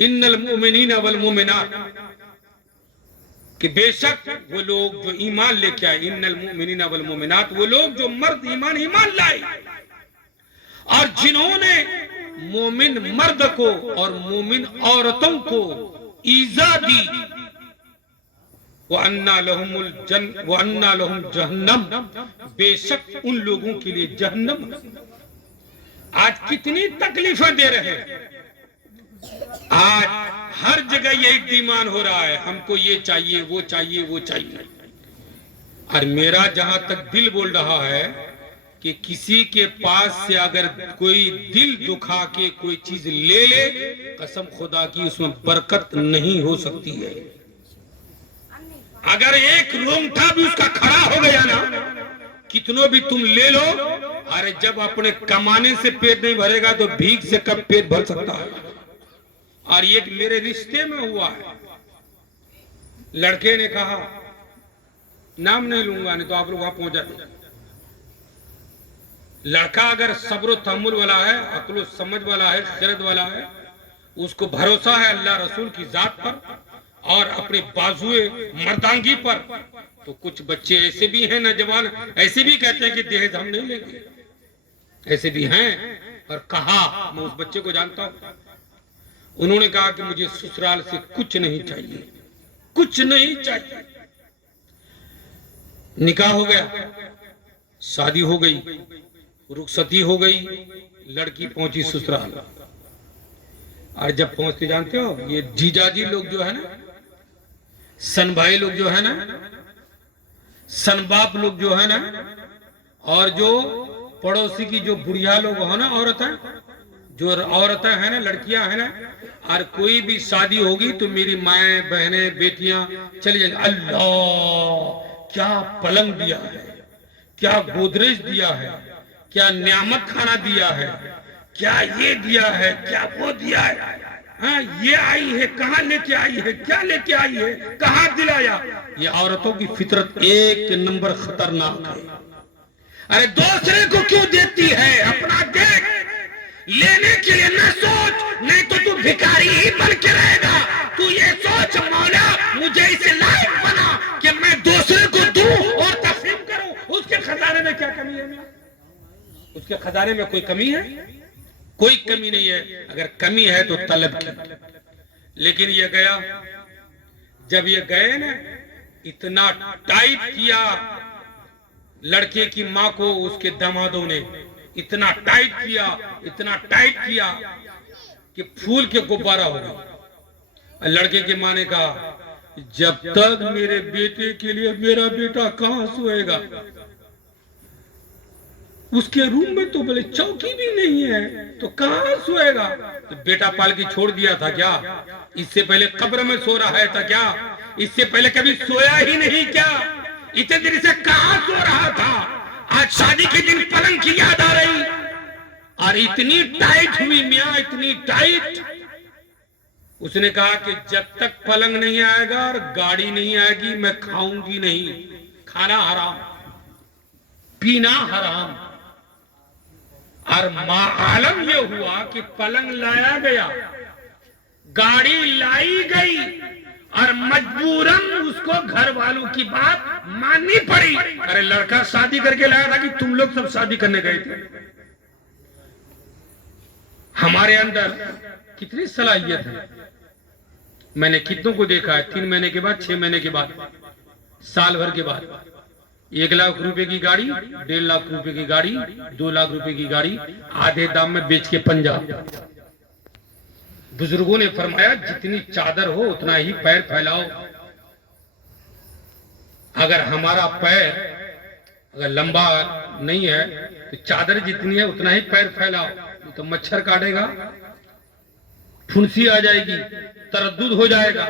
इन्नल मुमिनीना वल मुमिनात कि बेशक वो लोग जो ईमान लेके आए, इन्नल मुमिनीना वल मुमिनात, वो लोग जो मर्द ईमान लाए और जिन्होंने मोमिन मर्द को और मोमिन औरतों को ईजा दी, वो अन्ना लहुम जहन्नम, बेशक उन लोगों के लिए जहन्नम। आज कितनी तकलीफें दे रहे हैं, आज हर जगह यही डिमांड हो रहा है, हमको ये चाहिए वो चाहिए वो चाहिए। और मेरा जहां तक दिल बोल रहा है कि किसी के पास से अगर कोई दिल दुखा के कोई चीज ले ले, कसम खुदा की उसमें बरकत नहीं हो सकती है। अगर एक रोंगटा भी उसका खड़ा हो गया ना, कितनों भी तुम ले लो, अरे जब अपने कमाने से पेट नहीं भरेगा तो भीख से कब पेट भर सकता है। और ये मेरे रिश्ते में हुआ है, लड़के ने कहा, नाम नहीं लूंगा नहीं तो आप लोग वहां पहुंच जाते। लड़का अगर सब्र तहम्मुल वाला है, अक्ल समझ वाला है, खैरत वाला है, उसको भरोसा है अल्लाह रसूल की जात पर और अपने बाजुए मर्दांगी पर, तो कुछ बच्चे ऐसे भी हैं नौजवान, ऐसे भी कहते हैं कि दहेज हम नहीं लेंगे, ऐसे भी हैं। और कहा, मैं उस बच्चे को जानता हूं, उन्होंने कहा कि मुझे ससुराल से कुछ नहीं चाहिए, कुछ नहीं चाहिए। निकाह हो गया, शादी हो गई, रुखसती हो गई, लड़की पहुंची ससुराल। और जब पहुंचते जानते हो, ये जीजाजी लोग जो है ना, सन भाई लोग जो है ना, सन बाप लोग जो है ना, और जो पड़ोसी की जो बुढ़िया लोग हो ना, औरतें जो औरतें हैं ना, लड़कियां हैं ना, और कोई भी शादी होगी तो मेरी माएं बहनें बेटियां चली जाएंगी, अल्लाह क्या पलंग दिया है, क्या गोदरेज दिया है, क्या नियामत खाना दिया है, क्या ये दिया है, क्या वो दिया है, हाँ ये आई है, कहाँ लेके आई है, क्या लेके आई है, कहाँ दिलाया। ये औरतों की फितरत एक नंबर खतरनाक है। अरे दूसरे को क्यों देती है, अपना देख, लेने के लिए न सोच, नहीं तो तू भिखारी ही बन के रहेगा। तू ये सोच, मौला मुझे इसे लायक बना कि मैं दूसरे को दूं और तकसीम करूं। उसके खजाने में क्या कमी है? उसके खजाने में कोई कमी है? कोई कमी नहीं है। अगर कमी है तो तलब की। लेकिन ये गया, जब ये गए ना, इतना टाइट किया लड़के की माँ को, उसके दामादों ने इतना टाइट किया, इतना टाइट किया कि फूल के गुब्बारा हो गए। लड़के की माँ ने कहा, जब तक मेरे बेटे के लिए मेरा बेटा कहां सोएगा, उसके रूम में तो बोले चौकी भी नहीं है, तो कहां सोएगा? तो बेटा पाल के छोड़ दिया था क्या? इससे पहले कब्र में सो रहा है था क्या? इससे पहले कभी सोया ही नहीं क्या? इतने देर से कहां सो रहा था? आज शादी के दिन पलंग की याद आ रही, और इतनी टाइट हुई मियां, इतनी टाइट। उसने कहा कि जब तक पलंग नहीं आएगा और गाड़ी नहीं आएगी, मैं खाऊंगी नहीं। खाना हराम, पीना हराम। और मालूम ये हुआ कि पलंग लाया गया, गाड़ी लाई गई, और मजबूरन उसको घर वालों की बात माननी पड़ी। अरे लड़का शादी करके लाया था कि तुम लोग सब शादी करने गए थे? हमारे अंदर कितनी सलाहियत है। मैंने कितनों को देखा है, 3 महीने के बाद, 6 महीने के बाद, साल भर के बाद, 1 लाख रुपए की गाड़ी, 1.5 लाख रुपए की गाड़ी, 2 लाख रुपए की गाड़ी आधे दाम में बेच के पंजाब। बुजुर्गों ने फरमाया, जितनी चादर हो उतना ही पैर फैलाओ। अगर हमारा पैर अगर लंबा नहीं है तो चादर जितनी है उतना ही पैर फैलाओ, तो मच्छर काटेगा, फुंसी आ जाएगी, तरद्दुद हो जाएगा।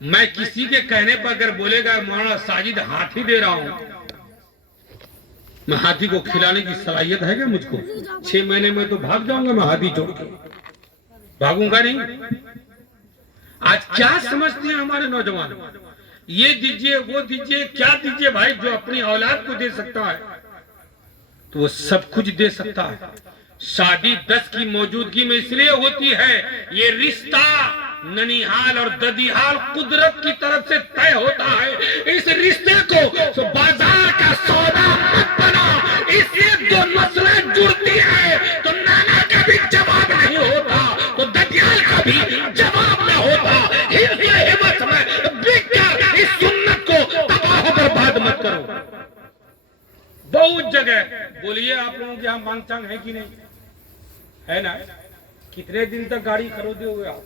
मैं किसी के कहने पर अगर बोलेगा मौलाना साजिद हाथी दे रहा हूं, मैं हाथी को खिलाने की सलाहियत है क्या मुझको? 6 महीने में तो भाग जाऊंगा मैं, हाथी छोड़ के भागूंगा नहीं। आज क्या समझते हैं हमारे नौजवान? ये दीजिए वो दीजिए, क्या दीजिए भाई? जो अपनी औलाद को दे सकता है तो वो सब कुछ दे सकता है। शादी 10 की मौजूदगी में इसलिए होती है, ये रिश्ता ननिहाल और ददीहाल कुदरत की तरफ से तय होता है। इस रिश्ते को तो बाजार का सौदा मत बना। इससे दो नस्लें जुड़ती है तो नाना का भी जवाब नहीं होता, तो ददियाल का भी जवाब न होता। हिम्मत में बिककर इस सुन्नत को तबाह बर्बाद मत करो। बहुत जगह बोलिए, आप लोगों के यहाँ मांग चांग है कि नहीं है? ना, कितने दिन तक गाड़ी खरीदे हुए आप?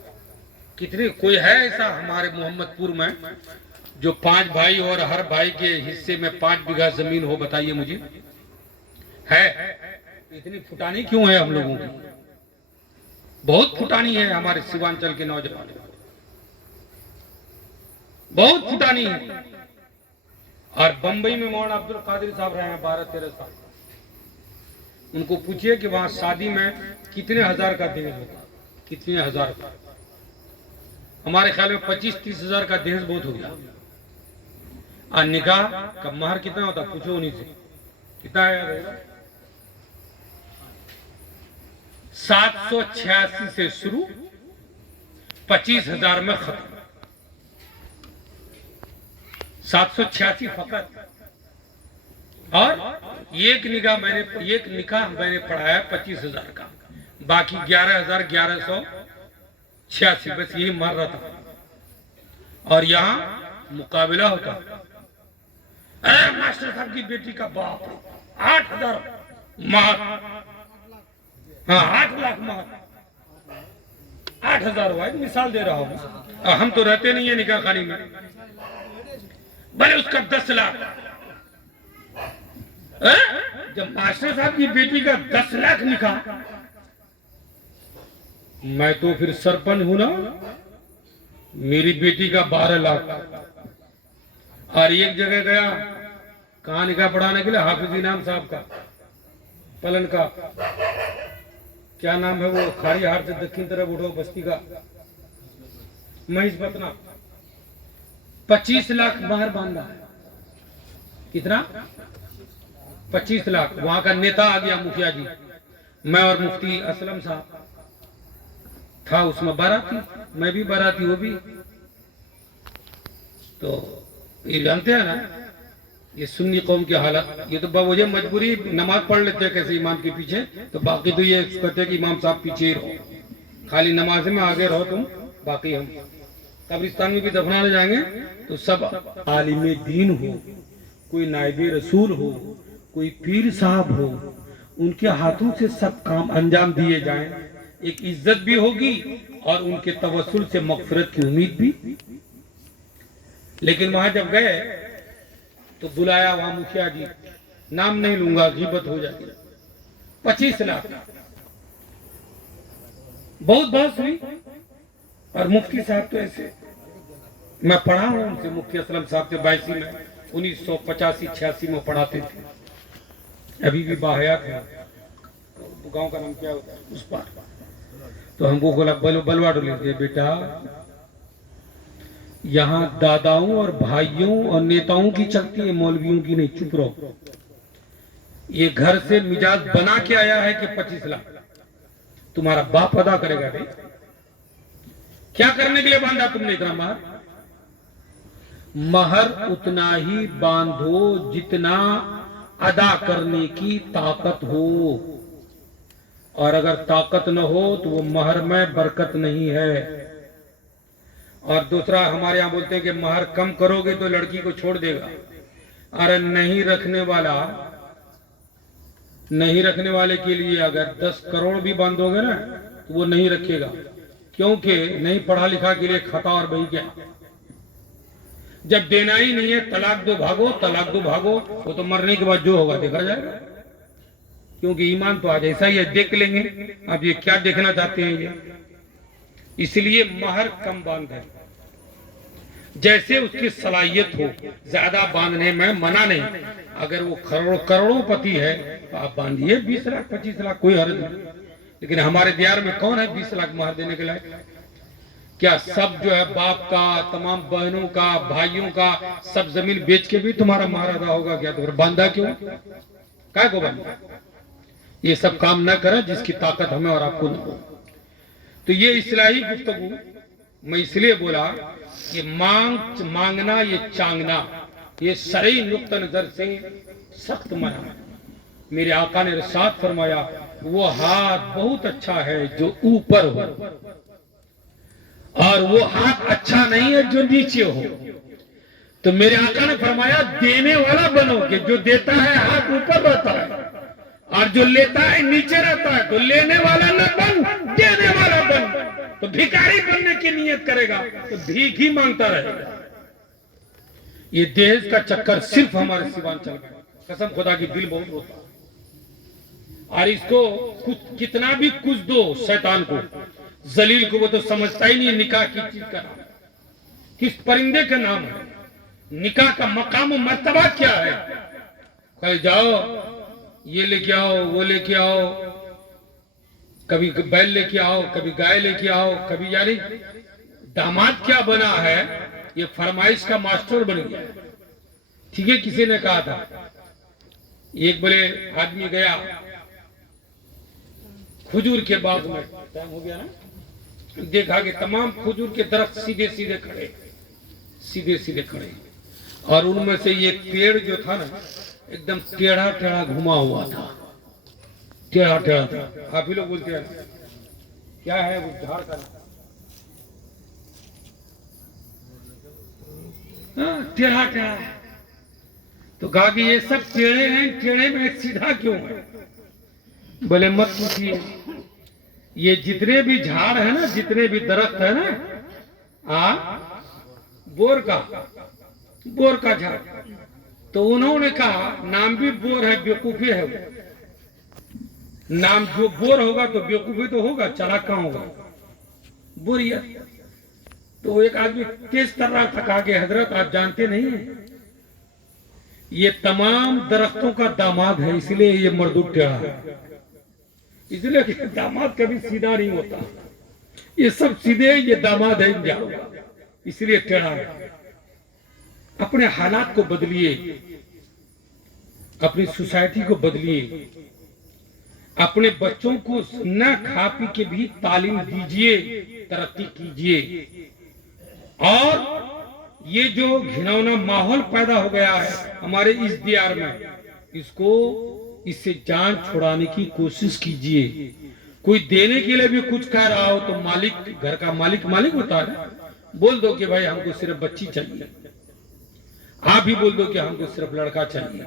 कितने, कोई है ऐसा हमारे मोहम्मदपुर में जो 5 भाई और हर भाई के हिस्से में 5 बीघा जमीन हो? बताइए मुझे, है? इतनी फुटानी क्यों है हम लोगों की? बहुत फुटानी है हमारे सीमांचल के नौजवान, बहुत फुटानी है। और बंबई में मौलाना अब्दुल कादिर साहब रहे हैं 12-13 साल। उनको पूछिए कि वहां शादी में कितने हजार का दहेज होता, कितने हजार का? हमारे ख्याल में 25-30 हजार का दहेज बहुत हो गया। और निकाह का महर कितना होता, पूछो उन्हीं से, कितना है? 786 से शुरू, 25,000 में खत्म। 786 फकत। और एक निकाह मैंने पढ़ाया 25,000 का, बाकी 11,1186 बस यही मर रहा था। और यहाँ मुकाबला होता। अरे मास्टर साहब की बेटी का बाप 8,000 महर, हाँ 8 लाख महर, 8,000 हुआ। मिसाल दे रहा हूँ, हम तो रहते नहीं है निकाह खानी में। भले उसका 10 लाख, जब मास्टर साहब की बेटी का 10 लाख निकाह, मैं तो फिर सरपंच हूं ना। मेरी बेटी का 12 लाख। और एक जगह गया, कहाँ निकाह पढ़ाने के लिए, हाफिज इनाम साहब का, पलन का, क्या नाम है वो, खारी हाट से दक्षिण तरफ उठो बस्ती का, महेश बतना, 25 लाख महर बांधा है। कितना? 25 लाख। वहां का नेता आ गया, मुखिया जी, मैं और मुफ्ती असलम साहब था उसमें बाराती, मैं भी बाराती, वो भी। तो ये जानते हैं ना, ये सुन्नी कौम की हालत। ये तो बाबूजी मजबूरी नमाज पढ़ लेते हैं कैसे इमाम के पीछे, तो बाकी तो ये कहते हैं कि इमाम साहब पीछे ही रहो, खाली नमाज में आगे रहो तुम, बाकी हम कब्रिस्तान में भी दफनाने जाएंगे तो सब आलिम दीन हो, कोई नायबे रसूल हो, कोई पीर साहब हो, उनके हाथों से सब काम अंजाम दिए जाएं। एक इज्जत भी होगी और उनके तवस्सुल से मगफिरत की उम्मीद भी। लेकिन वहां जब गए तो बुलाया वहां मुखिया जी, नाम नहीं लूंगा, गीबत हो जाएगी। 25 लाख, बहुत बहस हुई। और मुफ्ती साहब तो ऐसे, मैं पढ़ा हूं उनसे, मुफ्ती असलम साहब थे 82 में, 1985-86 में पढ़ाते थे, अभी भी बाहयात है। गांव का नाम क्या होता है उस पार। तो हमको बोला बलवा डोले, बेटा यहाँ दादाओं और भाइयों और नेताओं की चलती है, मौलवियों की नहीं, चुप रहो। ये घर से मिजाज बना के आया है कि 25 लाख तुम्हारा बाप अदा करेगा। भाई क्या करने के लिए बांधा तुमने इतना महर? महर उतना ही बांधो जितना अदा करने की ताकत हो, और अगर ताकत न हो तो वो महर में बरकत नहीं है। और दूसरा, हमारे यहाँ बोलते हैं कि महर कम करोगे तो लड़की को छोड़ देगा। अरे नहीं रखने वाले के लिए अगर 10 करोड़ भी बांधोगे ना तो वो नहीं रखेगा, क्योंकि नहीं पढ़ा लिखा के लिए खता और बही क्या। जब देना ही नहीं है, तलाक दो भागो, तलाक दो भागो, वो तो मरने के बाद जो होगा देखा जाएगा। क्योंकि ईमान तो आज ऐसा ही है, देख लेंगे। अब ये क्या देखना चाहते हैं ये, इसलिए महर कम बांधे, जैसे उसकी सलाहियत हो। ज्यादा बांधने में मना नहीं, अगर वो करोड़ों-पति है तो आप बांधिए 20 लाख 25 लाख, कोई हर्ज नहीं। लेकिन हमारे बिहार में कौन है 20 लाख महर देने के लायक? क्या सब जो है बाप का, तमाम बहनों का, भाइयों का, सब जमीन बेच के भी तुम्हारा महर अदा होगा क्या? तो फिर बांधा क्यों? क्या को बांधा? ये सब काम न करें जिसकी ताकत हमें और आपको न हो। तो ये इस्लाही गुफ्तगू मैं इसलिए बोला कि मांगना ये चांगना ये शरई नुक्ता नजर से सख्त मना। मेरे आका ने इरशाद फरमाया वो हाथ बहुत अच्छा है जो ऊपर हो, और वो हाथ अच्छा नहीं है जो नीचे हो। तो मेरे आका ने फरमाया देने वाला बनो, कि जो देता है हाथ ऊपर रहता है, और जो लेता है नीचे रहता है। तो लेने वाला न बन, देने वाला बन। तो भिखारी बनने की नियत करेगा तो भीख ही मांगता रहेगा। ये दहेज का चक्कर सिर्फ हमारे सिवान चल गया, कसम खुदा की दिल बहुत रोता है। और इसको कितना भी कुछ दो शैतान को, जलील को, वो तो समझता ही नहीं निकाह की चीज का नाम किस परिंदे का नाम है। निकाह का मकाम मर्तबा क्या है? कल जाओ ये लेके आओ, वो लेके आओ, कभी बैल लेके आओ, कभी गाय लेके आओ, कभी, यानी दामाद क्या बना है, ये फरमाइश का मास्टर बन गया। ठीक है, किसी ने कहा था, एक बड़े आदमी गया खजूर के बाग में, टाइम हो गया ना, देखा कि तमाम खजूर के दरख्त सीधे सीधे खड़े, सीधे सीधे खड़े, और उनमें से ये पेड़ जो था ना एकदम टेढ़ा टेढ़ा घुमा हुआ था, टेढ़ा टेढ़ा था। आप ही लोग बोलते हैं क्या है वो झाड़ का, टेढ़ा टेढ़ा। तो कहा कि ये सब टेढ़े हैं, टेढ़े में सीधा क्यों है? बोले मत पूछिए, ये जितने भी झाड़ है ना, जितने भी दरख्त है ना, बोर का झाड़। तो उन्होंने कहा नाम भी बोर है, बेवकूफी है वो। नाम जो बोर होगा तो बेवकूफी तो होगा, चालाक कहाँ होगा, बोरियत। तो एक आदमी तेज कर रहा था, कहा कि हजरत आप जानते नहीं है ये तमाम दरख्तों का दामाद है, इसलिए ये मर्दूद टेढ़ा है। इसलिए कि दामाद कभी सीधा नहीं होता, ये सब सीधे, ये दामाद है इन झाड़ों का, इसलिए टेढ़ा है। अपने हालात को बदलिए, अपनी सोसाइटी को बदलिए, अपने बच्चों को न खा पी के भी तालीम दीजिए, तरक्की कीजिए। और ये जो घिनौना माहौल पैदा हो गया है हमारे इस दियार में, इससे जान छुड़ाने की कोशिश कीजिए। कोई देने के लिए भी कुछ कह रहा हो तो मालिक, घर का मालिक होता है, बोल दो कि भाई हमको सिर्फ बच्ची चाहिए। आप भी बोल दो कि हमको सिर्फ लड़का चाहिए।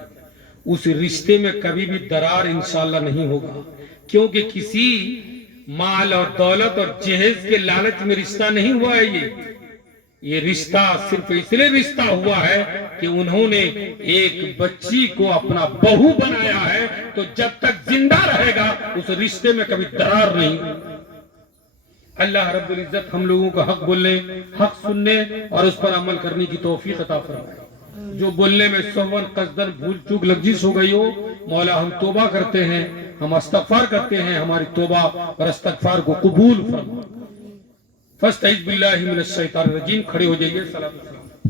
उस रिश्ते में कभी भी दरार इंशाल्लाह नहीं होगा, क्योंकि किसी माल और दौलत और जहेज के लालच में रिश्ता नहीं हुआ है। ये रिश्ता सिर्फ इसलिए रिश्ता हुआ है कि उन्होंने एक बच्ची को अपना बहू बनाया है। तो जब तक जिंदा रहेगा उस रिश्ते में कभी दरार नहीं। अल्लाह रब्बुल इज्जत हम लोगों को हक बोलने, हक सुनने और उस पर अमल करने की तौफीक अता फरमाए। जो बोलने में सहवन, कसदन, भूल चूक, लफ्जिश हो गई हो, मौला हम तौबा करते हैं, हम इस्तगफार करते हैं, हमारी तौबा और इस्तगफार को कबूल फरमा। फस्तईज़ बिल्लाहि मिनश शैतानिर रजीम। खड़े हो जाइए। सलाम।